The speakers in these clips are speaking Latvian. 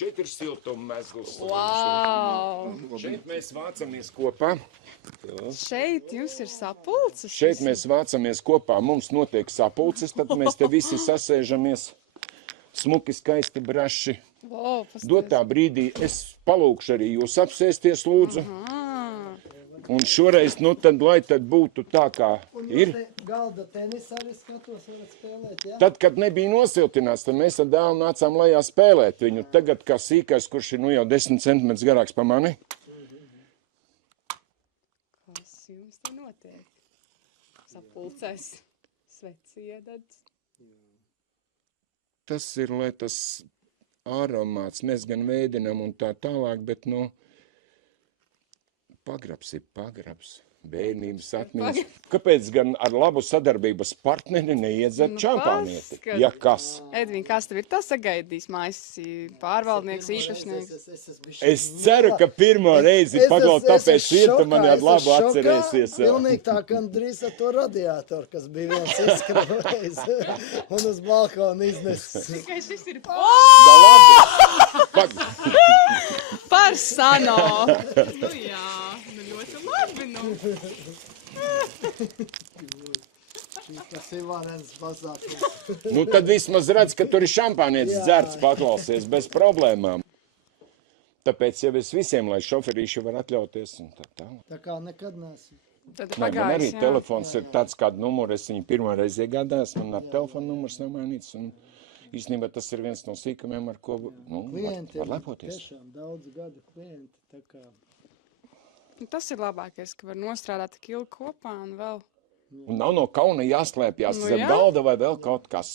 4 siltummezgls. Wow! Šeit mēs vācamies kopā. Šeit jūs ir sapulces? Šeit mēs vācamies kopā. Mums notiek sapulces, tad mēs te visi sasēžamies. Smuki, skaisti, braši. Wow, Dotā brīdī es palūkšu arī jūs apsēsties, lūdzu. Un šoreiz, nu tad, lai tad būtu tā, kā ir. Galda tenisa arī skatos, varat spēlēt, jā? Tad, kad nebija nosiltināts, tad mēs ar dēlu nācām lejā spēlēt viņu. Tagad, kā sīkais, kurš ir nu jau 10 centimetrus garāks pa mani. Kas jums te notiek? Sapulcēs, sveci iededz. Tas ir, lai tas aromāts, mēs gan vēdinam un tā tālāk, bet, nu, pagrabs ir pagrabs. Bērnības atmiņas. Kāpēc gan ar labu sadarbības partneri neiedzert čampānieti? Ja kas? Edvin, kas tev ir tas sagaidījis? Mājas pārvaldnieks, īpašnieks? Es ceru, ka pirmo reizi pagaut tāpēc ir, tu mani ar labu atcerēsies. Pilnīgi tā, kā drīz ar to radiātoru, kas bija viens izskrāvējis un uz balkonu iznesis. Tikai šis ir Da labi. par sano. Nu jā, nu ļoti labi, nu. Tas ir varens pasākums. Nu tad vismaz redz, ka tur ir šampānietis dzerts paklausies bez problēmām. Tāpēc jau es visiem, lai šoferīši var atļauties un tā tālāk. Tā kā nekad neesmu. Tad Nē, man arī pagājis, jā. telefons ir tāds kādu numuru, es viņu pirmā reizi iegādājos, man ar telefonu numurs nav mainīts. Un īstenībā tas ir viens no sīkumiem, ar ko nu, Klienti var ir lepoties. tiešām daudz gadu klienti, tā kā. Nu, tas ir labākais, ka var nostrādāt tik ilgi kopā un vēl. Un nav no kauna jāslēpjas Nu zem jā. galda vai vēl kaut kas.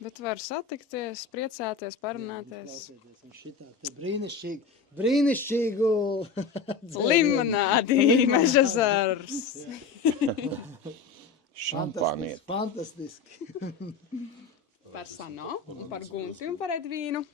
Bet var satikties, priecāties, parunāties. Klausieties, un šitā te brīnišķīgu Limonādi, meža zars. Šampānieti. Fantastiski. Par Sano un par Gunti un par Edvīnu.